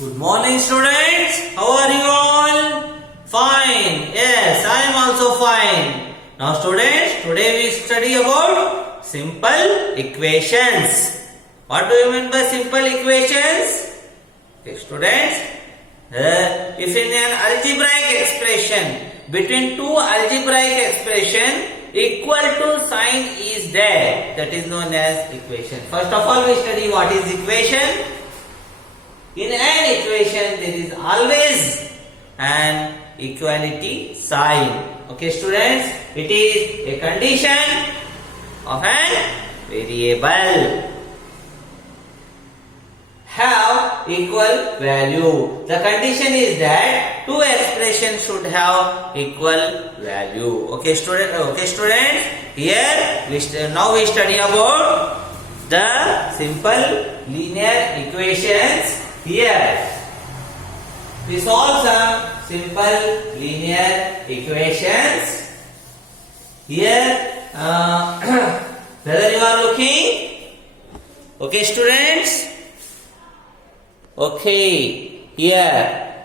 Good morning, students. How are you all? Fine. Yes, I am also fine. Now, students, today we study about simple equations. What do you mean by simple equations? Okay, students, if in an algebraic expression between two algebraic expression equal to sign is there, that is known as equation. First of all, we study what is equation. In an equation, there is always an equality sign. Okay, students, it is a condition of an variable have equal value. The condition is that two expressions should have equal value. Okay, students. Here now we study about the simple linear equations. Here we solve some simple linear equations. Here whether you are looking, okay, students. Okay, here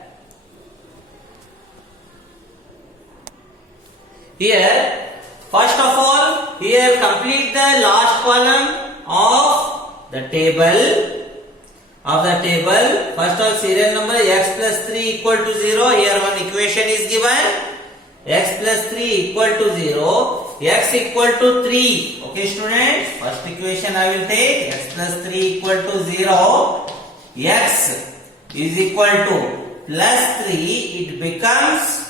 first of all, here complete the last column of the table. First of all, serial number x plus 3 equal to 0. Here one equation is given. X plus 3 equal to 0. X equal to 3. Okay, students. First equation I will take. X plus 3 equal to 0. X is equal to plus 3. It becomes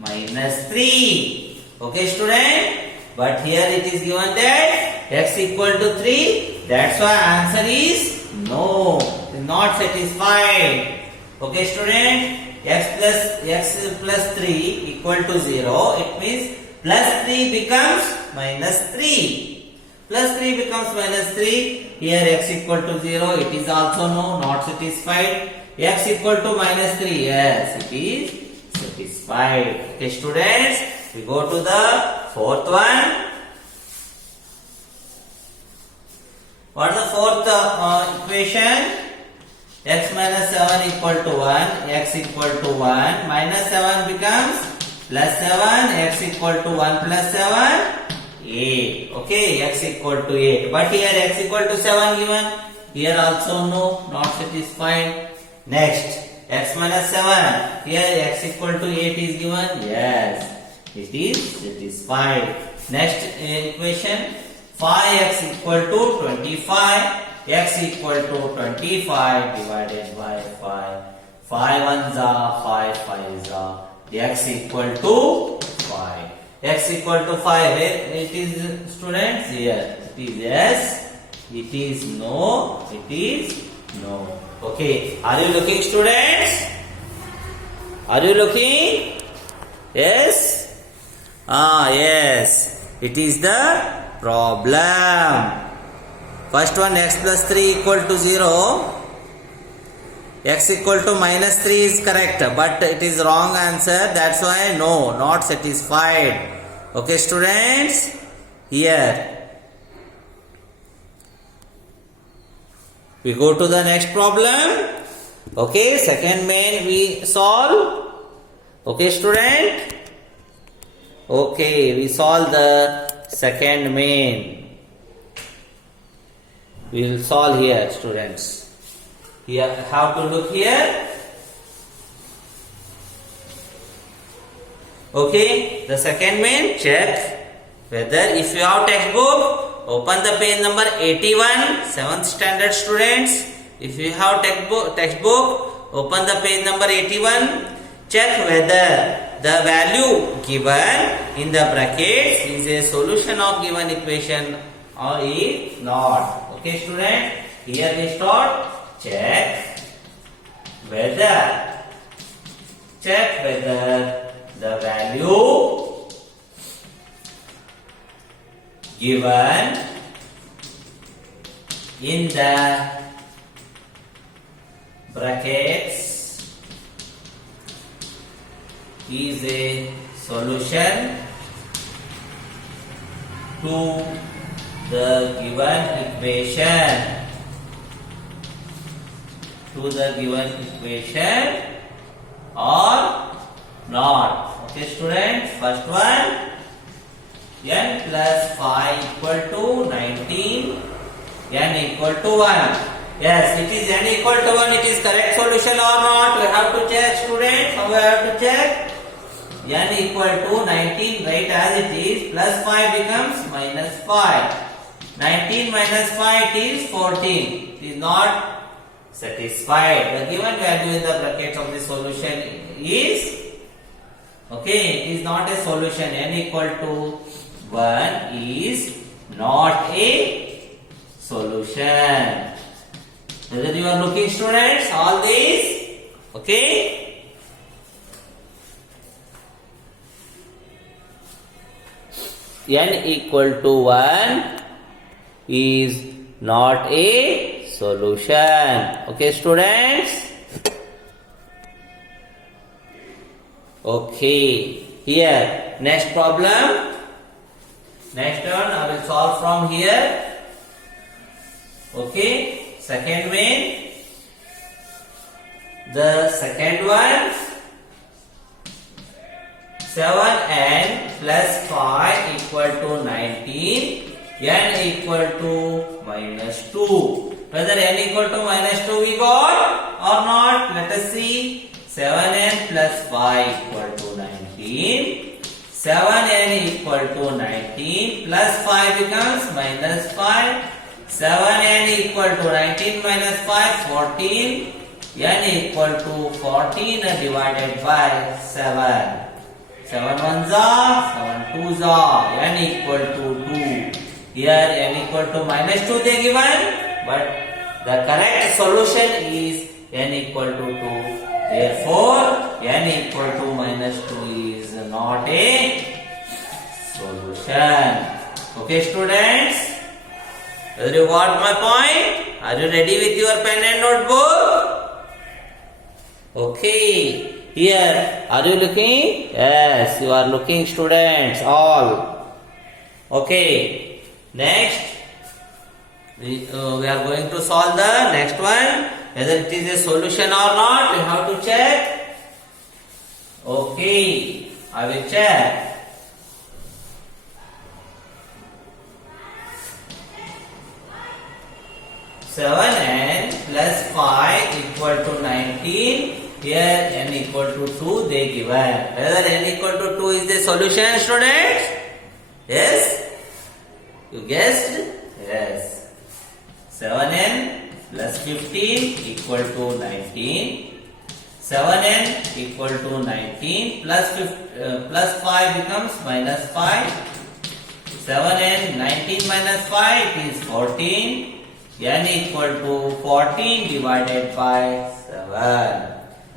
minus 3. Okay, student. But here it is given that x equal to 3. That's why answer is no. Not satisfied. Okay, student. X plus 3 equal to 0. It means plus 3 becomes minus 3. Plus 3 becomes minus 3. Here x equal to 0. It is also no. Not satisfied. X equal to minus 3. Yes, it is satisfied. Okay, students. We go to the fourth one. What is the fourth equation? X minus 7 equal to 1, x equal to 1, minus 7 becomes plus 7, x equal to 1 plus 7, 8. Okay, x equal to 8. But here x equal to 7 given. Here also no, not satisfied. Next, x minus 7. Here x equal to 8 is given. Yes, it is satisfied. Next equation, 5x equal to 25. X equal to 25 divided by 5. 5 ones are 5 5s are. X equal to 5. X equal to 5. Where it is, students? Here. It is yes. It is no. It is no. Okay. Are you looking, students? Are you looking? Yes? Yes. It is the problem. First one, x plus 3 equal to 0. X equal to minus 3 is correct, but it is wrong answer. That's why no, not satisfied. Okay, students. Here we go to the next problem. Okay, second main we solve. Okay, student. Okay, we solve the second main. We will solve here, students. Here, how to look here? Okay, the second main, check whether if you have textbook, open the page number 81, 7th standard students. If you have textbook, open the page number 81. Check whether the value given in the brackets is a solution of given equation or is not. Okay, student. Here we start. Check whether the value given in the brackets is a solution to the given equation. to the given equation or not. Okay, students. First one, n plus 5 equal to 19, n equal to 1. Yes, it is n equal to 1. It is correct solution or not? We have to check, students. How we have to check? N equal to 19, write as it is, plus 5 becomes minus 5. 19 minus 5 is 14. It is not satisfied. The given value in the brackets of the solution is, okay, it is not a solution. N equal to 1 is not a solution. Whether you are looking, students, all these, okay? N equal to 1 is not a solution. Okay, students? Okay. Here, next problem. Next one, I will solve from here. Okay. Second one. The second one. 7n plus 5 equal to 19, n equal to minus 2. Whether n equal to minus 2 we got or not? Let us see. 7n plus 5 equal to 19. 7n equal to 19 plus 5 becomes minus 5. 7n equal to 19 minus 5, 14. n equal to 14 divided by 7. 7 ones are, 7 twos are, n equal to 2. Here n equal to minus 2 they given, but the correct solution is n equal to 2. Therefore, n equal to minus 2 is not a solution. Okay, students? Whether you got my point? Are you ready with your pen and notebook? Okay. Here, are you looking? Yes, you are looking, students, all. Okay. Next, we are going to solve the next one. Whether it is a solution or not, we have to check. Okay, I will check. Seven n plus 5 equal to 19. Here n equal to 2 they given. Whether n equal to 2 is the solution, students? Yes? You guessed? Yes. 7n plus 15 equal to 19. 7n equal to 19 plus 5 becomes minus 5. 7n 19 minus 5 is 14. n equal to 14 divided by 7.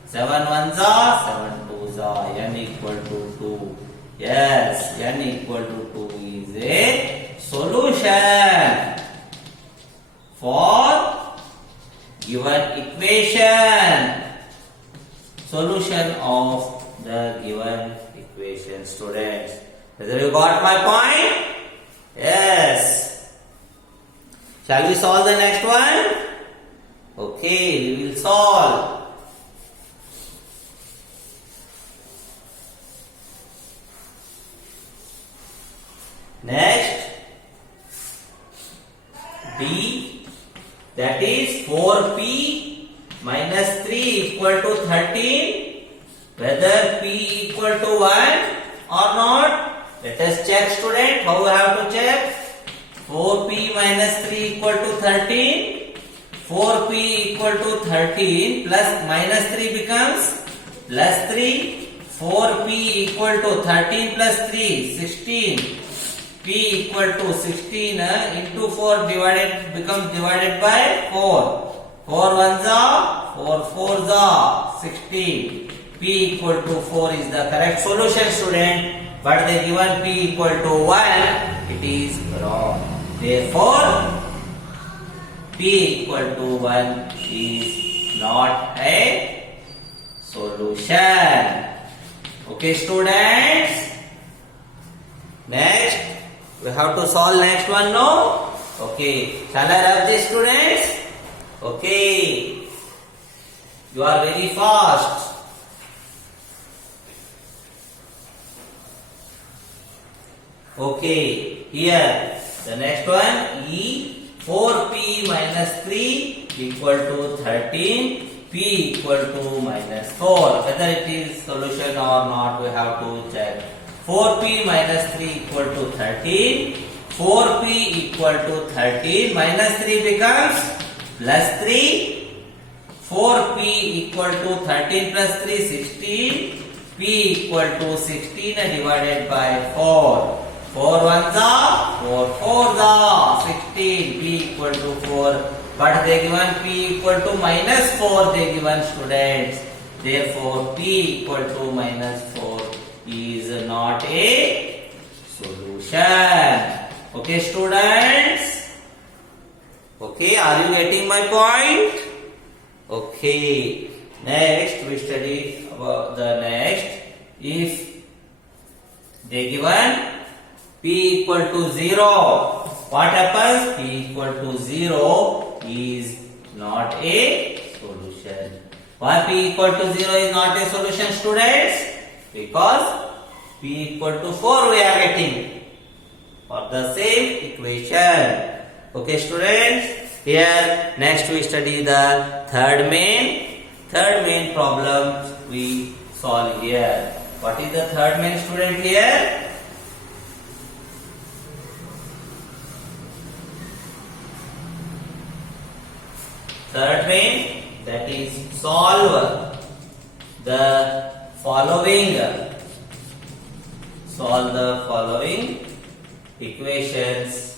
7 ones are, 7 twos are, n equal to 2. Yes, n equal to 2 is a solution for given equation. Solution of the given equation, students. Whether you got my point? Yes. Shall we solve the next one? Okay, we will solve. Next, D, that is 4p minus 3 equal to 13. Whether p equal to 1 or not? Let us check, student. How we have to check? 4p minus 3 equal to 13. 4p equal to 13 plus minus 3 becomes plus 3. 4p equal to 13 plus 3, 16. P equal to 16 into 4 becomes divided by 4. 4 ones are, 4 fours are, 16. P equal to 4 is the correct solution, student. But they given P equal to 1, it is wrong. Therefore, P equal to 1 is not a solution. Okay, students? Next, we have to solve next one, no? Okay, shall I rub this, students? Okay. You are very fast. Okay, here the next one E 4p minus 3 equal to 13, p equal to minus 4. Whether it is solution or not, we have to check. 4p minus 3 equal to 13, 4p equal to 13, minus 3 becomes plus 3, 4p equal to 13 plus 3, 16, p equal to 16 divided by 4. 4 ones are 4 fours are 16, p equal to 4. But they given p equal to minus 4, they given students. Therefore, p equal to minus 4 is not a solution. Okay, students? Okay, are you getting my point? Okay. Next, we study about the next. If they given p equal to 0, what happens? P equal to 0 is not a solution. Why p equal to 0 is not a solution, students? Because p equal to 4 we are getting for the same equation. Okay, students? Here, next we study the third main problem we solve here. What is the third main, student, here? Third main, that is solve the following equations.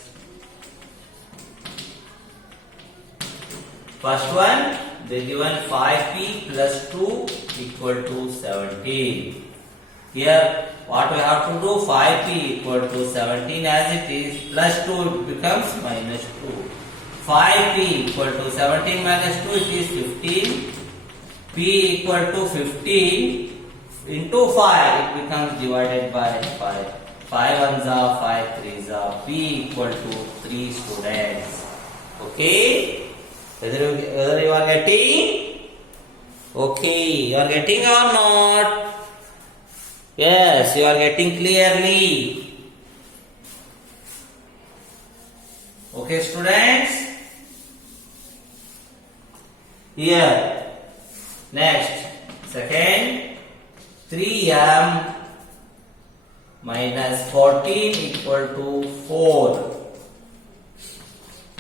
First one, they given 5p plus 2 equal to 17. Here, what we have to do? 5p equal to 17 as it is, plus 2 becomes minus 2. 5p equal to 17 minus 2, it is 15. p equal to 15 into 5, it becomes divided by 5. 5 ones are 5 threes are, p equal to 3, students. Okay? Whether you are getting? Okay, you are getting or not? Yes, you are getting clearly. Okay, students? Here, next, second, 3m minus 14 equal to 4.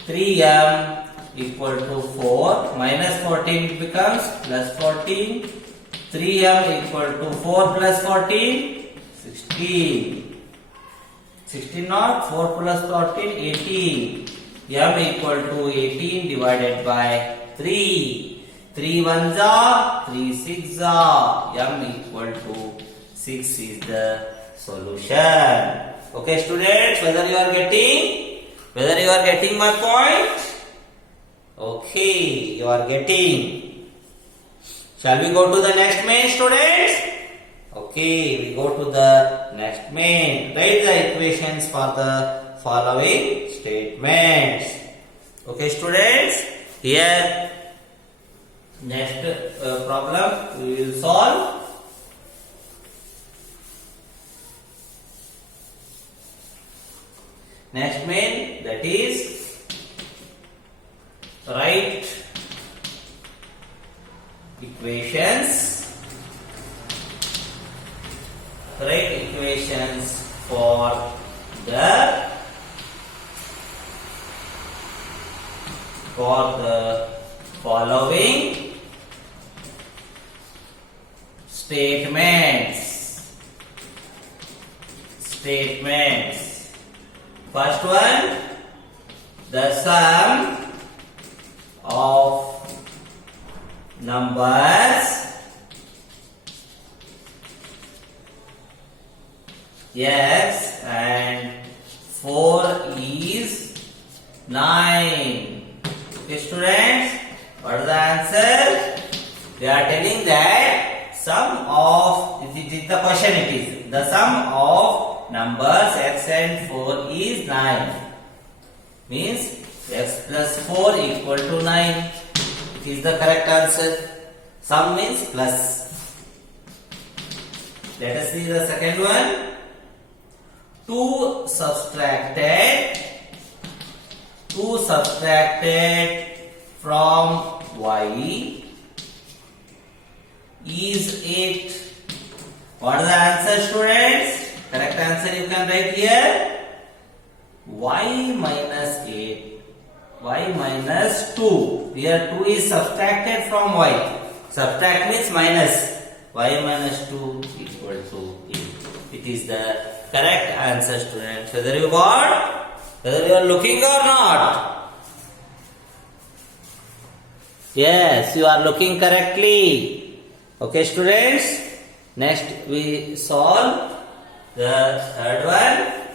3m equal to 4, minus 14 becomes plus 14. 3m equal to 4 plus 14, 16. 16 not, 4 plus 14, 18. m equal to 18 divided by 3. 3 ones are, 3 six are, m equal to 6 is the solution. Okay, students, whether you are getting my point? Okay, you are getting. Shall we go to the next main, students? Okay, we go to the next main. Write the equations for the following statements. Okay, students, here next problem we will solve. Next main, that is write equations for the following statements. First one, the sum of numbers x and 4 is 9. Okay, students, what is the answer? They are telling that sum of, it is the question, it is the sum of numbers x and 4 is 9. Means x plus 4 equal to 9. It is the correct answer. Sum means plus. Let us see the second one. 2 subtracted from y is 8. What is the answer, students? Correct answer you can write here. Y minus 8. Y minus 2. Here 2 is subtracted from y. Subtract means minus. Y minus 2 equal to 8. It is the correct answer, students. Whether you got, whether you are looking or not. Yes, you are looking correctly. Okay, students. Next we solve the third one.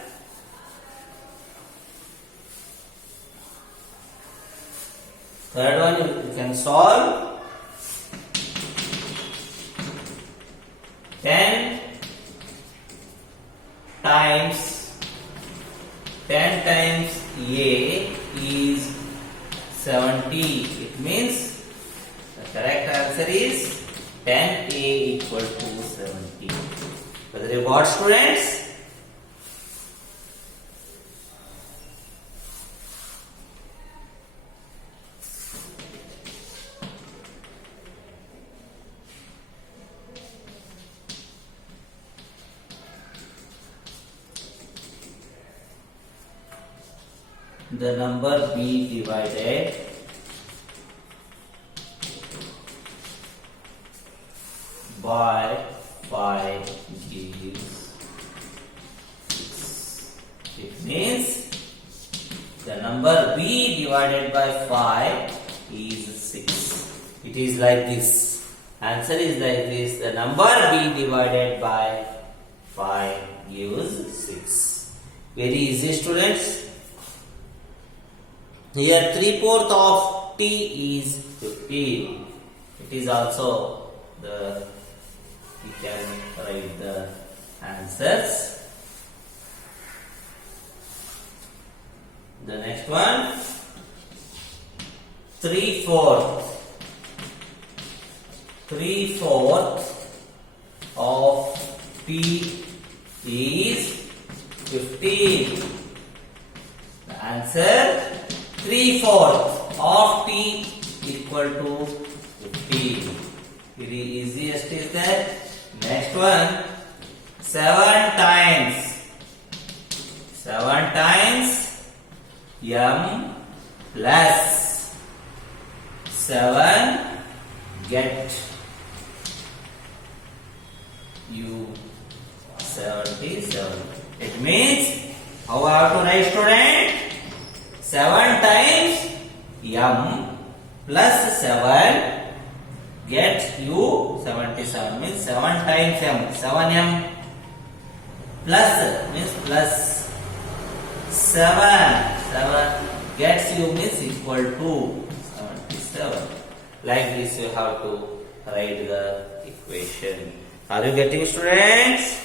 Third one you can solve. 10 times A is 70. It means the correct answer is 10A equal to 70. Whether you got, students? The number b divided by 5 gives 6. It means the number b divided by 5 is 6. It is like this. Answer is like this. The number b divided by 5 gives 6. Very easy, students. Here 3/4 of t is 15. It is also we can write the answers. The next one, 3/4 of t is 15. The answer, 3/4 of t equal to 15. Very easiest is that. Next one, 7 times m plus 7 get you 77. It means, how I have to write, student? 7 times m plus 7 get you 77 means 7 times m. 7m plus means plus 7 gets you means equal to 77. Like this you have to write the equation. Are you getting, students?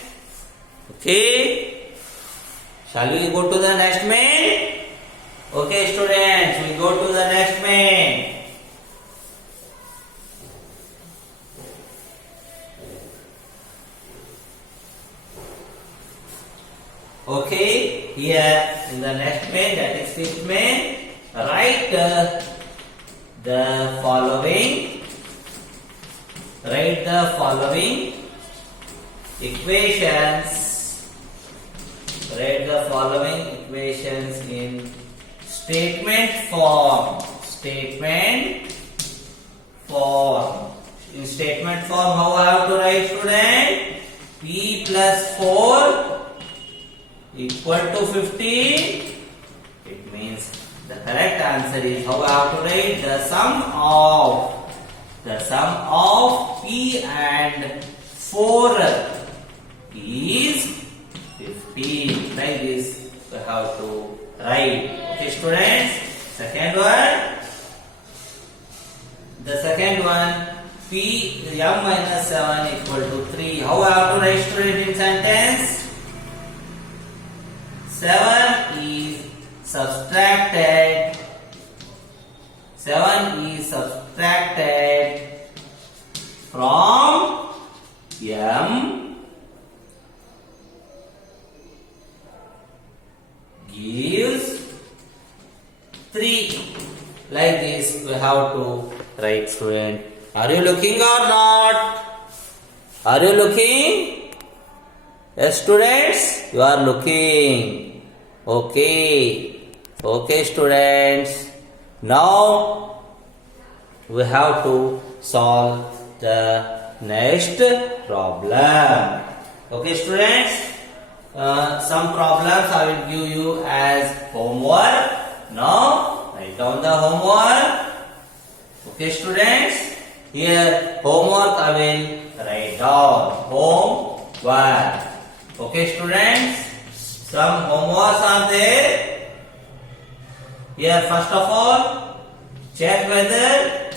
Okay. Shall we go to the next main? Okay, students, we go to the next main. Okay, here in the next main, that is fifth main, write the following. Write the following equations. Write the following equations in statement form. In statement form, how I have to write, student? P plus 4 equal to 15. It means the correct answer is, how I have to write, the sum of P and 4 is 15. Like this we have to write. Okay, students. Second one, P m minus 7 equal to 3. How I have to write, student, in sentence? 7 is subtracted from M gives 3. Like this we have to write, student. Are you looking or not? Are you looking? Yes, students, you are looking. Okay. Okay, students. Now we have to solve the next problem. Okay, students. Some problems I will give you as homework. Now write down the homework. Okay, students. Here homework I will write down. Homework. Okay, students. Some homeworks are there. Here, first of all, check whether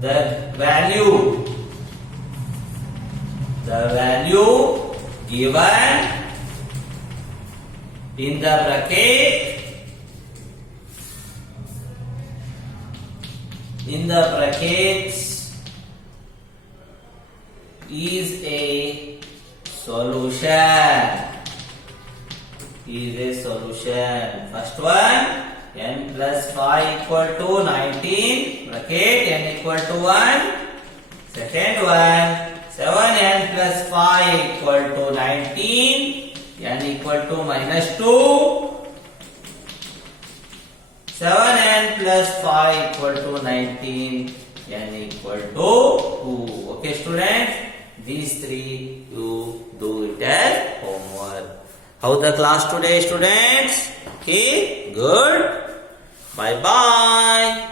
the value given in the brackets is a solution. First one, n plus 5 equal to 19, bracket n equal to 1. Second one, 7n plus 5 equal to 19, n equal to minus 2. 7n plus 5 equal to 19, n equal to 2. Okay, students, these three you do it as homework. How the class today, students? Okay, good. Bye bye.